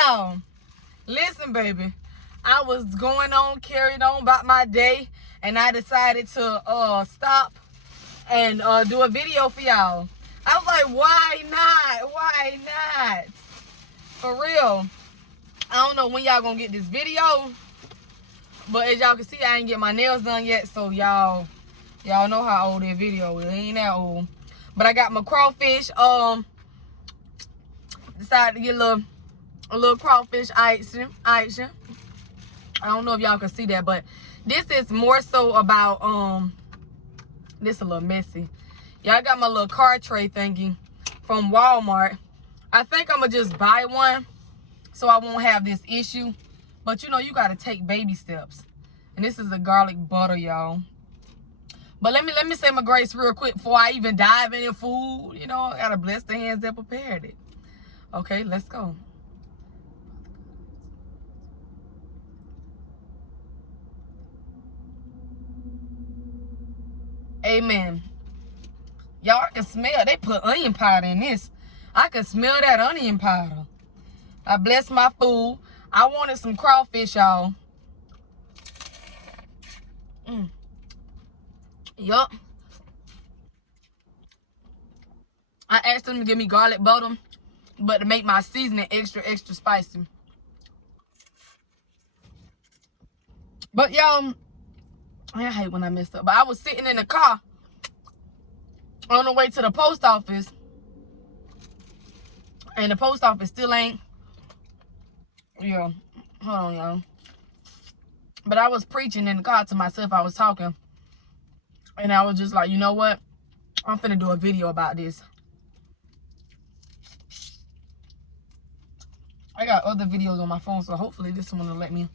y'all, listen, baby. I was carried on about my day, and I decided to stop and do a video for y'all. I was like, why not? Why not? For real. I don't know when y'all gonna get this video, but as y'all can see, I ain't get my nails done yet, so y'all know how old that video is. It ain't that old. But I got my crawfish. Decided to get a little crawfish action. I don't know if y'all can see that, but this is more so about this a little messy. Yeah, I got my little card tray thingy from Walmart. I think I'm gonna just buy one so I won't have this issue. But you know, you gotta take baby steps. And this is the garlic butter, y'all. But let me say my grace real quick before I even dive into food. You know, I gotta bless the hands that prepared it. Okay, let's go. Amen. Y'all, I can smell. They put onion powder in this. I can smell that onion powder. I bless my food. I wanted some crawfish, y'all. Yup. I asked them to give me garlic butter, but to make my seasoning extra spicy. But y'all, I hate when I mess up. But I was sitting in the car on the way to the post office, and the post office still ain't. Yeah, hold on, y'all. But I was preaching in the car to myself. I was talking, and I was just like, you know what? I'm finna do a video about this. I got other videos on my phone, so hopefully this one will let me.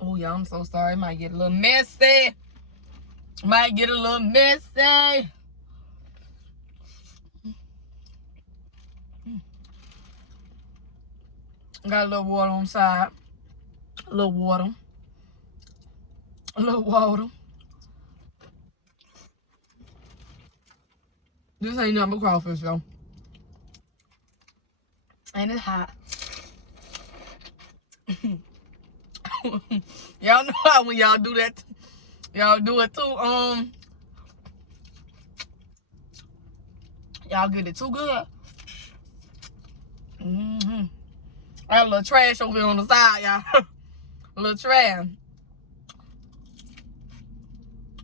Oh, yeah, I'm so sorry. It might get a little messy. Might get a little messy. Got a little water on the side. A little water. A little water. This ain't nothing but crawfish, though. And it's hot. Y'all know how when y'all do that, y'all do it too. Y'all get it too good. I got a little trash over here on the side, y'all. A little trash.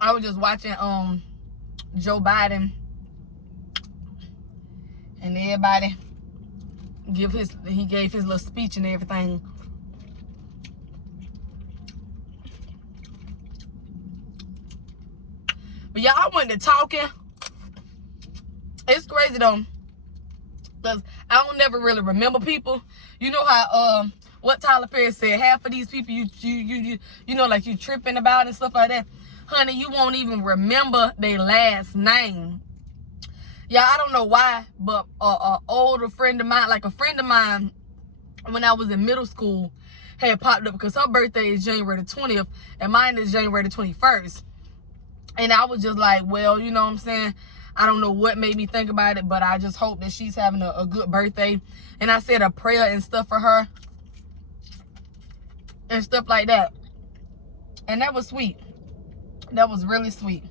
I was just watching Joe Biden and everybody he gave his little speech and everything. But y'all, I went to talking. It's crazy though, because I don't never really remember people. You know how what Tyler Perry said, half of these people you know, like you tripping about and stuff like that. Honey, you won't even remember their last name. Yeah, I don't know why, but an older friend of mine, like a friend of mine when I was in middle school, had popped up because her birthday is January the 20th and mine is January the 21st. And I was just like, well, you know what I'm saying? I don't know what made me think about it, but I just hope that she's having a good birthday. And I said a prayer and stuff for her and stuff like that. And that was sweet. That was really sweet.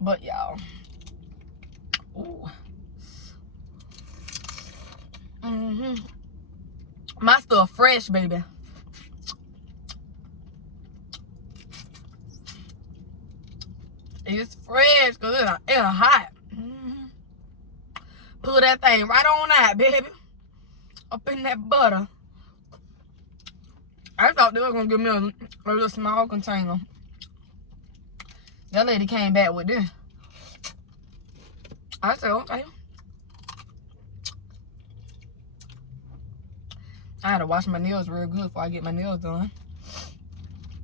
But y'all, ooh. My stuff fresh, baby. It's fresh because it's hot. Pull that thing right on out, baby. Up in that butter. I thought they were going to give me a little small container. That lady came back with this. I said, okay. I had to wash my nails real good before I get my nails done.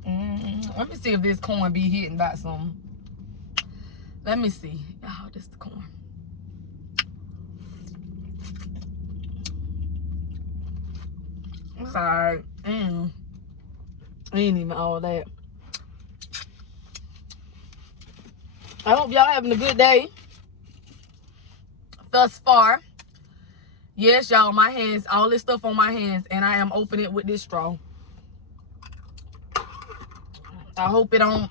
Let me see if this corn be hitting by something. Let me see. Oh, this is the corn. It's alright. Ain't even all that. I hope y'all having a good day thus far. Yes, y'all, my hands, all this stuff on my hands, and I am opening it with this straw. I hope it don't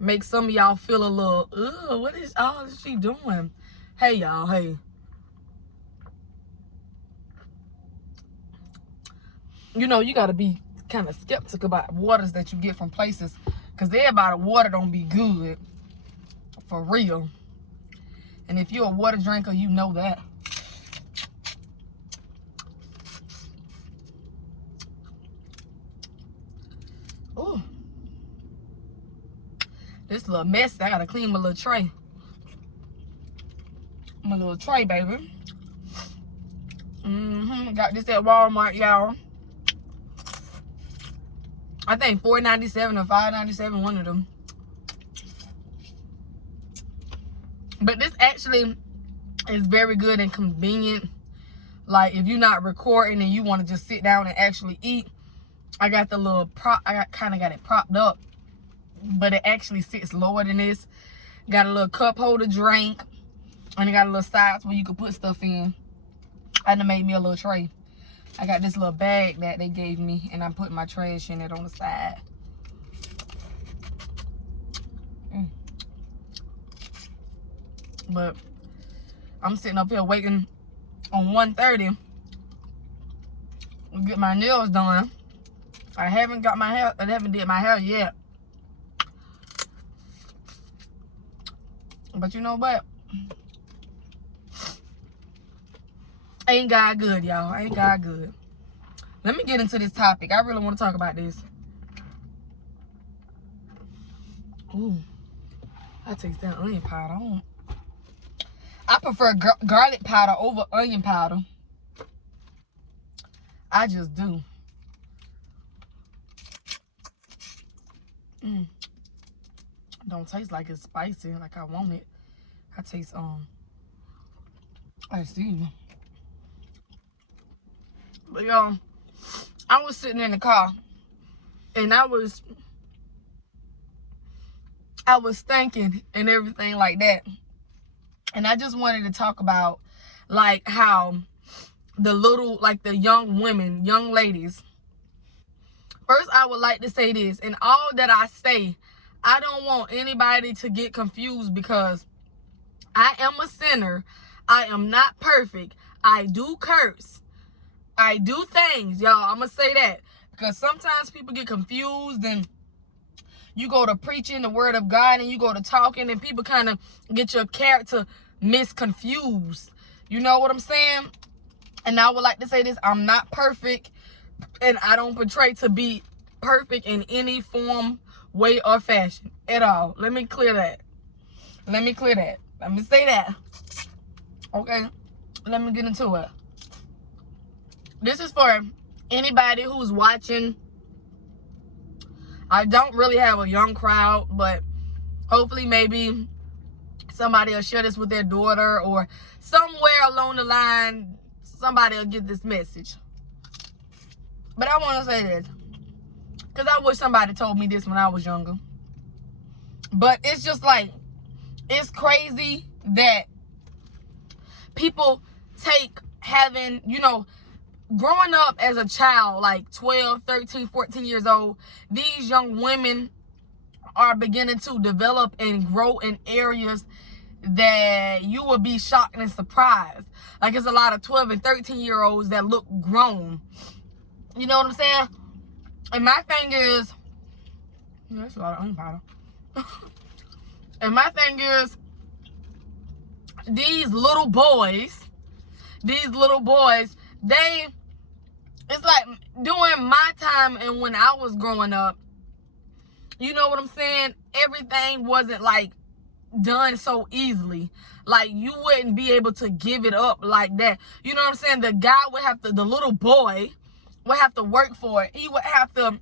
make some of y'all feel a little, ugh, what is all she doing? Hey, y'all, hey. You know, you got to be kind of skeptical about waters that you get from places, because everybody water don't be good, for real. And if you're a water drinker, you know that. Ooh. This little mess, I gotta clean my little tray. My little tray, baby. Got this at Walmart, y'all. I think $4.97 or $5.97, one of them. But this actually is very good and convenient. Like, if you're not recording and you want to just sit down and actually eat, I got the little prop. I kind of got it propped up, but it actually sits lower than this. Got a little cup holder drink, and it got a little sides where you can put stuff in. I done made me a little tray. I got this little bag that they gave me, and I'm putting my trash in it on the side. But I'm sitting up here waiting on 1:30 to get my nails done. I haven't got my hair, I haven't did my hair yet. But you know what? Ain't God good, y'all. Ain't God good. Let me get into this topic. I really want to talk about this. Ooh. I taste that onion powder. I prefer garlic powder over onion powder. I just do. Don't taste like it's spicy like I want it. I taste I see. But y'all, I was sitting in the car and I was thinking and everything like that. And I just wanted to talk about like how the little, like the young women, young ladies. First, I would like to say this, and all that I say, I don't want anybody to get confused, because I am a sinner. I am not perfect. I do curse. I do things, y'all. I'm going to say that, because sometimes people get confused, and you go to preaching the word of God and you go to talking, and people kind of get your character misconfused. You know what I'm saying? And I would like to say this. I'm not perfect, and I don't portray to be perfect in any form, way, or fashion at all. Let me clear that. Let me clear that. Let me say that. Okay? Let me get into it. This is for anybody who's watching. I don't really have a young crowd, but hopefully maybe somebody will share this with their daughter, or somewhere along the line, somebody will get this message. But I want to say this, because I wish somebody told me this when I was younger. But it's just like, it's crazy that people take having, you know, growing up as a child, like 12, 13, 14 years old, these young women are beginning to develop and grow in areas that you will be shocked and surprised. Like, it's a lot of 12 and 13-year-olds that look grown. You know what I'm saying? And my thing is, that's a lot of onion powder. And my thing is, these little boys, they, it's like during my time and when I was growing up, you know what I'm saying? Everything wasn't like done so easily. Like, you wouldn't be able to give it up like that. You know what I'm saying? The guy would have to, the little boy would have to work for it. He would have to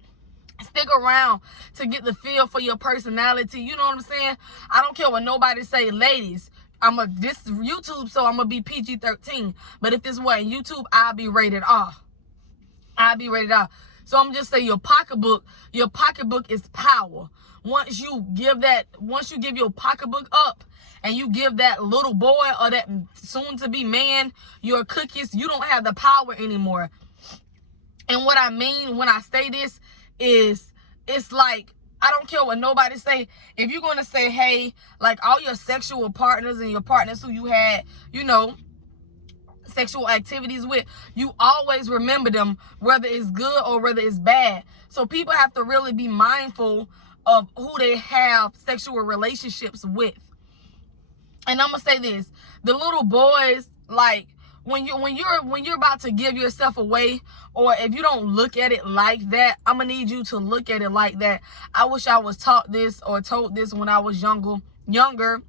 stick around to get the feel for your personality. You know what I'm saying? I don't care what nobody say. Ladies, this is YouTube, so I'm gonna be PG-13. But if this wasn't YouTube, I'll be rated R. I'll be rated R. So I'm just saying, your pocketbook is power. once you give your pocketbook up and you give that little boy or that soon-to-be man your cookies, you don't have the power anymore. And what I mean when I say this is, it's like, I don't care what nobody say. If you're going to say, hey, like all your sexual partners and your partners who you had, you know, sexual activities with, you always remember them, whether it's good or whether it's bad. So people have to really be mindful of who they have sexual relationships with. And I'm gonna say this: the little boys, like when you're about to give yourself away, or if you don't look at it like that, I'm gonna need you to look at it like that. I wish I was taught this or told this when I was younger.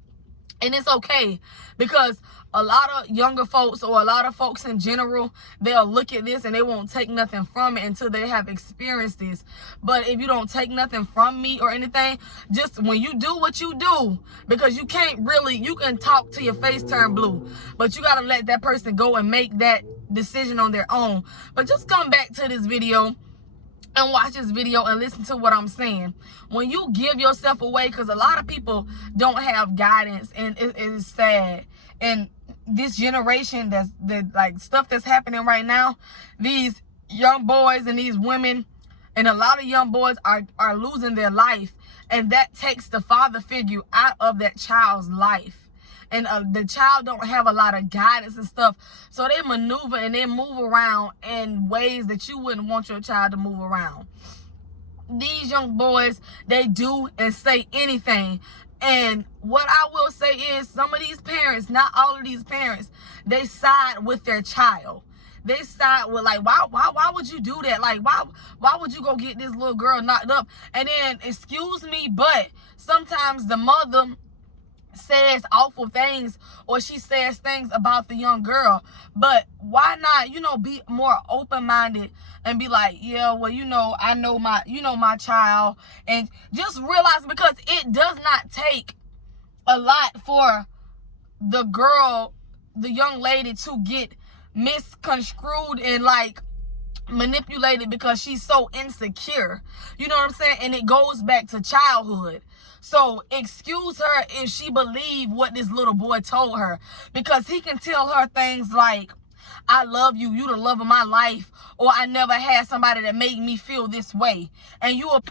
And it's okay, because a lot of younger folks, or a lot of folks in general, they'll look at this and they won't take nothing from it until they have experienced this. But if you don't take nothing from me or anything, just when you do what you do, because you can't really, you can talk till your face turn blue, but you got to let that person go and make that decision on their own. But just come back to this video and watch this video and listen to what I'm saying. When you give yourself away, because a lot of people don't have guidance, and it is sad. And this generation, that's like stuff that's happening right now, these young boys and these women, and a lot of young boys are losing their life, and that takes the father figure out of that child's life. And the child don't have a lot of guidance and stuff. So they maneuver and they move around in ways that you wouldn't want your child to move around. These young boys, they do and say anything. And what I will say is, some of these parents, not all of these parents, they side with their child. They side with, like, why would you do that? Like, why would you go get this little girl knocked up? And then, excuse me, but sometimes the mother says awful things, or she says things about the young girl. But why not, you know, be more open-minded and be like, yeah, well, you know, I know my child. And just realize, because it does not take a lot for the girl, the young lady, to get misconstrued and like manipulated because she's so insecure. You know what I'm saying? And it goes back to childhood. So excuse her if she believed what this little boy told her, because he can tell her things like, I love you, you the love of my life, or I never had somebody that made me feel this way. And you are...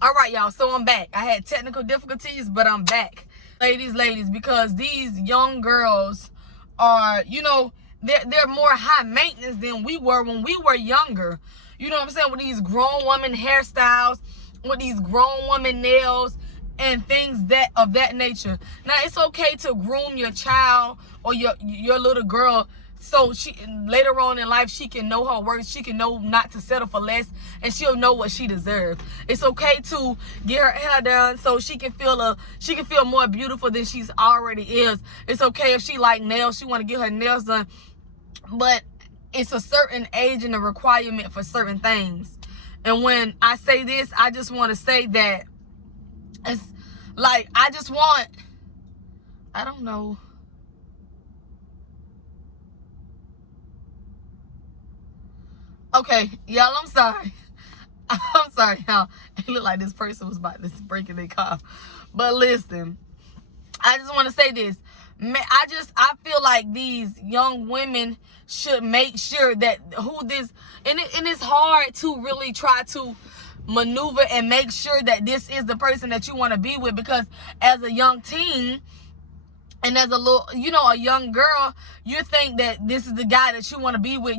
All right, y'all, so I'm back. I had technical difficulties, but I'm back. Ladies, because these young girls are, you know, they're more high maintenance than we were when we were younger. You know what I'm saying? With these grown woman hairstyles, with these grown woman nails, and things of that nature. Now, it's okay to groom your child or your little girl, so she later on in life, she can know her worth. She can know not to settle for less, and she'll know what she deserves. It's okay to get her hair done so she can feel more beautiful than she's already is. It's okay if she like nails, she want to get her nails done, but it's a certain age and a requirement for certain things. And when I say this, I just want to say that it's like, I don't know. Okay, y'all, I'm sorry. I'm sorry, y'all. It looked like this person was about to break in their car. But listen, I just want to say this. I feel like these young women should make sure that and it's hard to really try to maneuver and make sure that this is the person that you want to be with, because as a young teen and as a little, you know, a young girl, you think that this is the guy that you want to be with.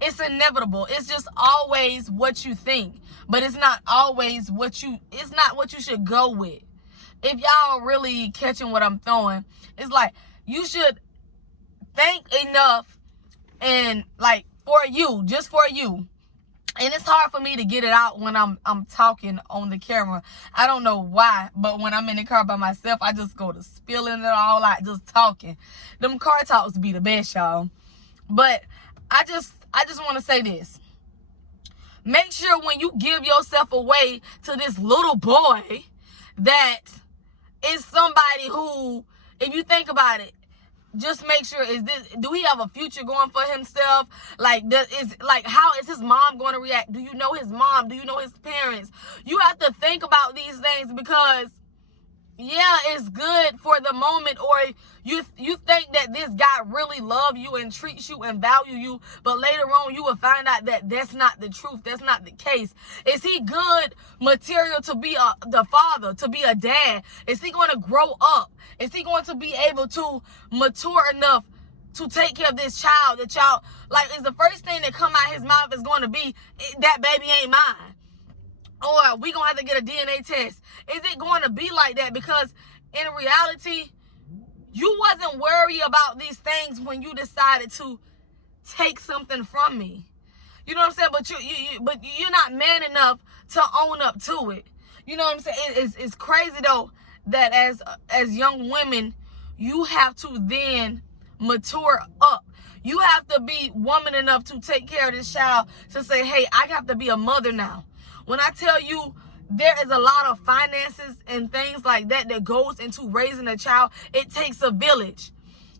It's inevitable. It's just always what you think, but it's not always it's not what you should go with. If y'all really catching what I'm throwing, it's like, you should think enough and like just for you. And it's hard for me to get it out when I'm talking on the camera. I don't know why, but when I'm in the car by myself, I just go to spilling it all out, just talking. Them car talks be the best, y'all. But I just want to say this. Make sure when you give yourself away to this little boy, that is somebody who, if you think about it, just make sure, do he have a future going for himself? Like, how is his mom going to react? Do you know his mom? Do you know his parents? You have to think about these things, because yeah, it's good for the moment, or you think that this guy really loves you and treats you and value you, but later on you will find out that that's not the truth. That's not the case. Is he good material to be the father, to be a dad? Is he going to grow up? Is he going to be able to mature enough to take care of this child? The child, like, is the first thing that come out his mouth is going to be, that baby ain't mine? Or we gonna have to get a DNA test? Is it going to be like that? Because in reality, you wasn't worried about these things when you decided to take something from me. You know what I'm saying? But you're not man enough to own up to it. You know what I'm saying? It's crazy though that as young women, you have to then mature up. You have to be woman enough to take care of this child, to say, hey, I have to be a mother now. When I tell you, there is a lot of finances and things like that that goes into raising a child. It takes a village.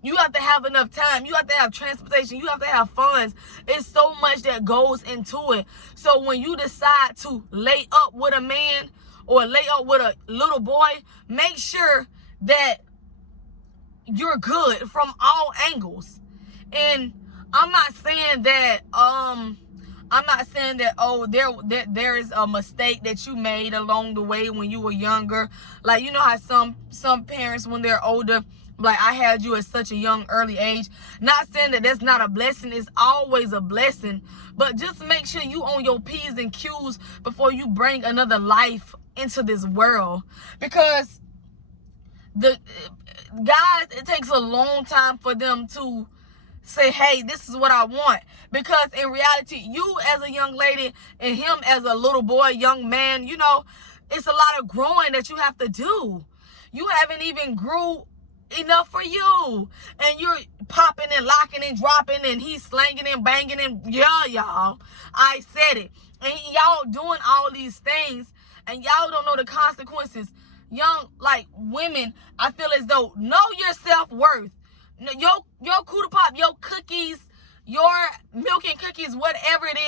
You have to have enough time. You have to have transportation. You have to have funds. It's so much that goes into it. So when you decide to lay up with a man or lay up with a little boy, make sure that you're good from all angles. And I'm not saying that oh, there is a mistake that you made along the way when you were younger. Like, you know how some parents, when they're older, like, I had you at such a young early age. Not saying that that's not a blessing. It's always a blessing. But just make sure you on your P's and Q's before you bring another life into this world. Because the guys, it takes a long time for them to say, hey, this is what I want. Because in reality, you as a young lady and him as a little boy, young man, you know, it's a lot of growing that you have to do. You haven't even grew enough for you. And you're popping and locking and dropping, and he's slanging and banging, and yeah, y'all, I said it. And y'all doing all these things, and y'all don't know the consequences. Young, like, women, I feel as though, know your self-worth. Your Cooter Pop, your cookies, your milk and cookies, whatever it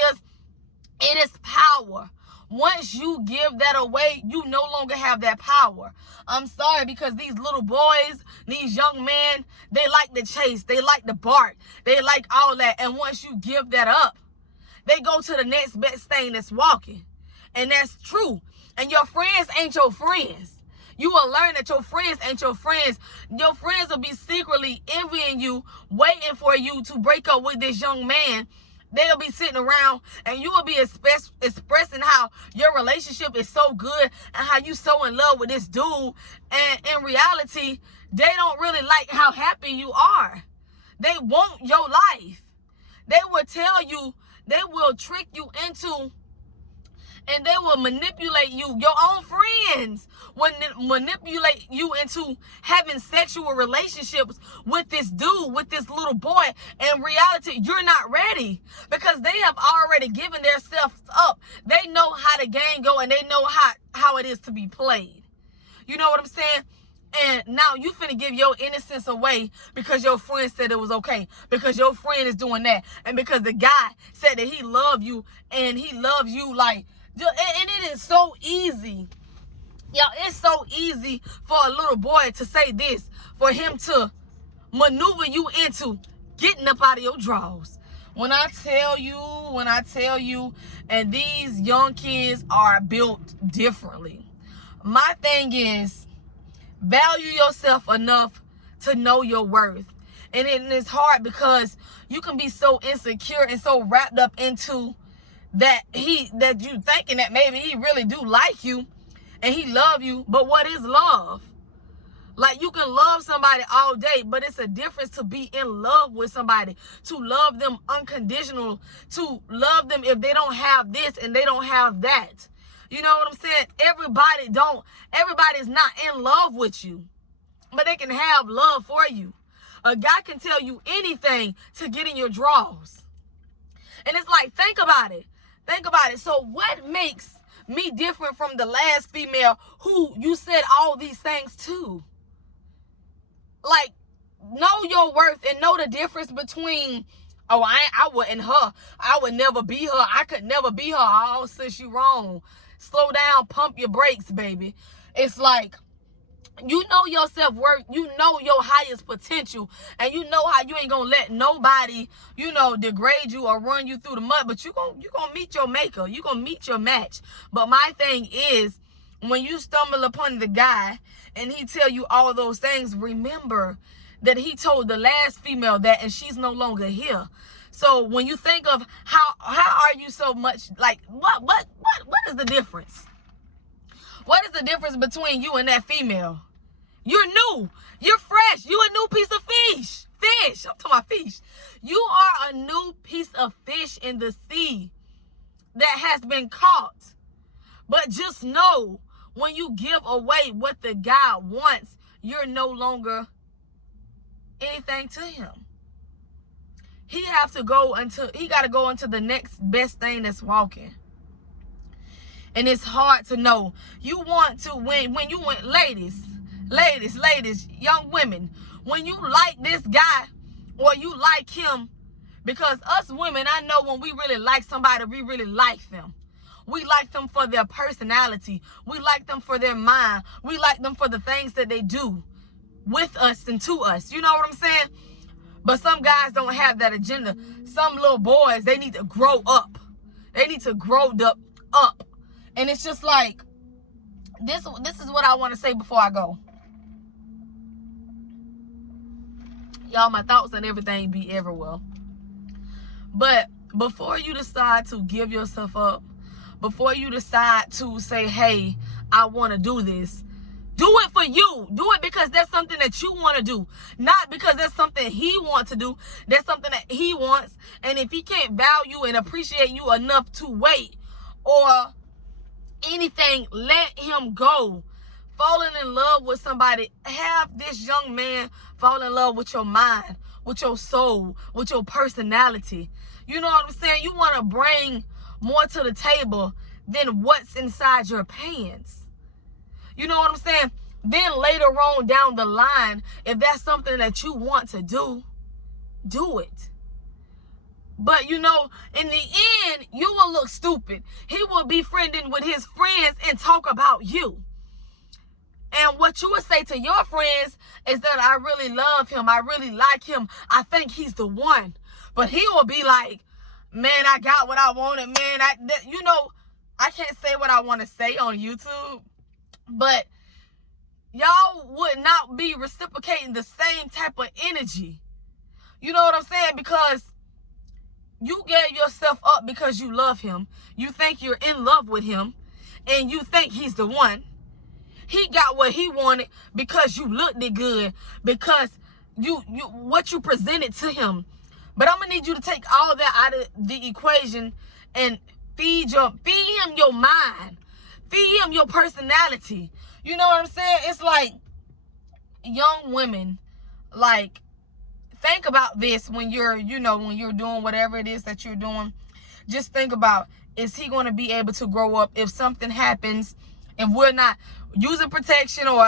is power. Once you give that away, you no longer have that power. I'm sorry, because these little boys, these young men, they like the chase, they like the bark, they like all that. And once you give that up, they go to the next best thing that's walking. And that's true. And your friends ain't your friends. You will learn that your friends ain't your friends. Your friends will be secretly envying you, waiting for you to break up with this young man. They'll be sitting around, and you will be expressing how your relationship is so good and how you so in love with this dude. And in reality, they don't really like how happy you are. They want your life. They will tell you, they will trick you into, and they will manipulate you. Your own friends will manipulate you into having sexual relationships with this dude, with this little boy. In reality, you're not ready, because they have already given themselves up. They know how the game go, and they know how it is to be played. You know what I'm saying? And now you finna give your innocence away because your friend said it was okay. Because your friend is doing that. And because the guy said that he loved you, and he loves you like... And it is so easy. Y'all, it's so easy for a little boy to say this, for him to maneuver you into getting up out of your drawers. When I tell you, and these young kids are built differently. My thing is, value yourself enough to know your worth. And it's hard because you can be so insecure and so wrapped up into that you thinking that maybe he really do like you and he love you. But what is love? Like, you can love somebody all day, but it's a difference to be in love with somebody, to love them unconditional, to love them if they don't have this and they don't have that. You know what I'm saying? Everybody's not in love with you, but they can have love for you. A guy can tell you anything to get in your drawers. And it's like, think about it. So what makes me different from the last female who you said all these things to? Like, know your worth and know the difference between, oh, I wasn't her. I would never be her. I could never be her. Oh, sis, you wrong. Slow down. Pump your brakes, baby. It's like, you know your self-worth, you know your highest potential, and you know how you ain't gonna let nobody, you know, degrade you or run you through the mud, but you gonna meet your maker, you gonna meet your match. But my thing is, when you stumble upon the guy and he tell you all those things, remember that he told the last female that, and she's no longer here. So when you think of how are you so much like, what is the difference? What is the difference between you and that female? You're new. You're fresh. You a new piece of fish. Fish. I'm talking about fish. You are a new piece of fish in the sea that has been caught. But just know, when you give away what the guy wants, you're no longer anything to him. He got to go into the next best thing that's walking. And it's hard to know. You want to when you went, ladies, young women, when you like this guy or you like him, because us women, I know when we really like somebody, we really like them. We like them for their personality. We like them for their mind. We like them for the things that they do with us and to us. You know what I'm saying? But some guys don't have that agenda. Some little boys, they need to grow up. They need to grow up. And it's just like, this is what I want to say before I go. Y'all, my thoughts and everything be everywhere. But before you decide to give yourself up, before you decide to say, hey, I want to do this, do it for you. Do it because that's something that you want to do. Not because that's something he wants to do. That's something that he wants. And if he can't value and appreciate you enough to wait or anything, let him go. Falling in love with somebody, have this young man fall in love with your mind, with your soul, with your personality. You know what I'm saying? You want to bring more to the table than what's inside your pants. You know what I'm saying? Then later on down the line, if that's something that you want to do, do it. But, you know, in the end, you will look stupid. He will be friending with his friends and talk about you. And what you would say to your friends is that I really love him. I really like him. I think he's the one. But he will be like, man, I got what I wanted, man. You know, I can't say what I want to say on YouTube. But y'all would not be reciprocating the same type of energy. You know what I'm saying? Because you gave yourself up because you love him. You think you're in love with him. And you think he's the one. He got what he wanted because you looked it good. Because what you presented to him. But I'm going to need you to take all that out of the equation and feed him your mind. Feed him your personality. You know what I'm saying? It's like, young women, like, think about this when you're, you know, when you're doing whatever it is that you're doing. Just think about, is he going to be able to grow up if something happens, if we're not using protection or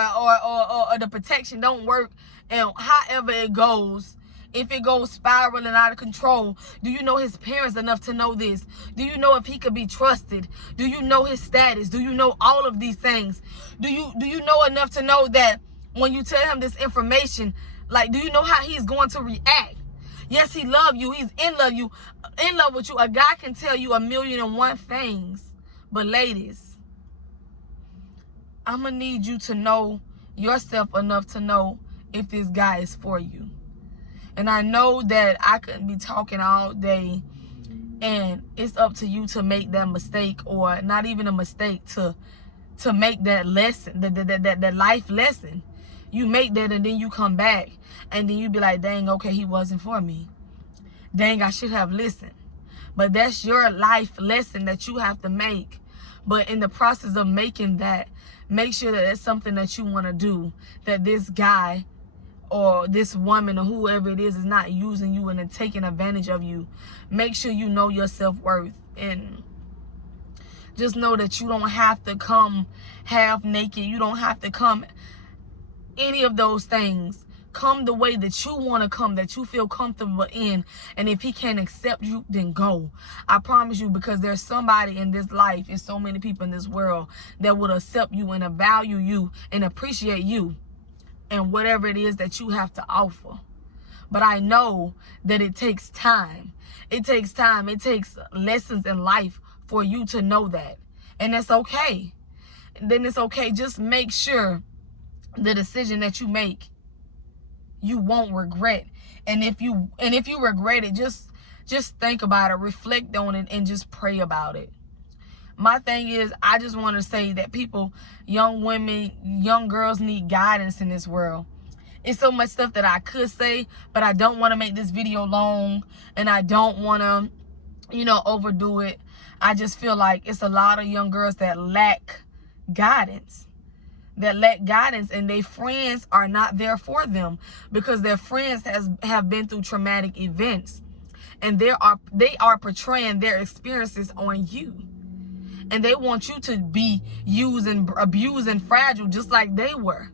the protection don't work, and however it goes, if it goes spiraling out of control, do you know his parents enough to know this? Do you know if he could be trusted? Do you know his status? Do you know all of these things? Do you know enough to know that when you tell him this information, like, do you know how he's going to react? Yes, he loves you. He's in love with you. A guy can tell you 1,000,001 things. But ladies, I'm going to need you to know yourself enough to know if this guy is for you. And I know that I couldn't be talking all day, and it's up to you to make that mistake, or not even a mistake, to make that lesson, that life lesson. You make that, and then you come back, and then you be like, dang, okay, he wasn't for me. Dang, I should have listened. But that's your life lesson that you have to make. But in the process of making that, make sure that it's something that you want to do, that this guy or this woman or whoever it is not using you and taking advantage of you. Make sure you know your self-worth, and just know that you don't have to come half naked. You don't have to come any of those things. Come the way that you want to come, that you feel comfortable in. And if he can't accept you, then go. I promise you, because there's somebody in this life, there's so many people in this world that would accept you and value you and appreciate you and whatever it is that you have to offer. But I know that it takes time. It takes time. It takes lessons in life for you to know that. And that's okay. Then it's okay. Just make sure the decision that you make, you won't regret. And if you regret it, just think about it, reflect on it, and just pray about it. My thing is, I just want to say that people, young women, young girls need guidance in this world. It's so much stuff that I could say, but I don't want to make this video long, and I don't want to, you know, overdo it. I just feel like it's a lot of young girls that lack guidance. And their friends are not there for them because their friends have been through traumatic events, and they are portraying their experiences on you, and they want you to be used and abused and fragile just like they were.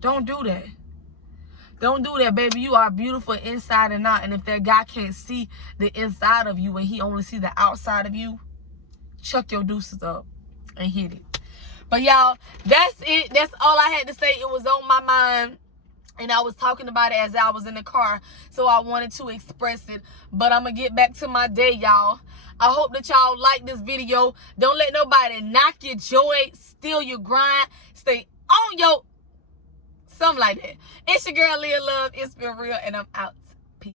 Don't do that. Don't do that, baby. You are beautiful inside and out, and if that guy can't see the inside of you and he only see the outside of you, chuck your deuces up and hit it. But y'all, that's it. That's all I had to say. It was on my mind, and I was talking about it as I was in the car, so I wanted to express it. But I'm going to get back to my day, y'all. I hope that y'all like this video. Don't let nobody knock your joy, steal your grind, stay on your... something like that. It's your girl, Leah Love. It's been real, and I'm out.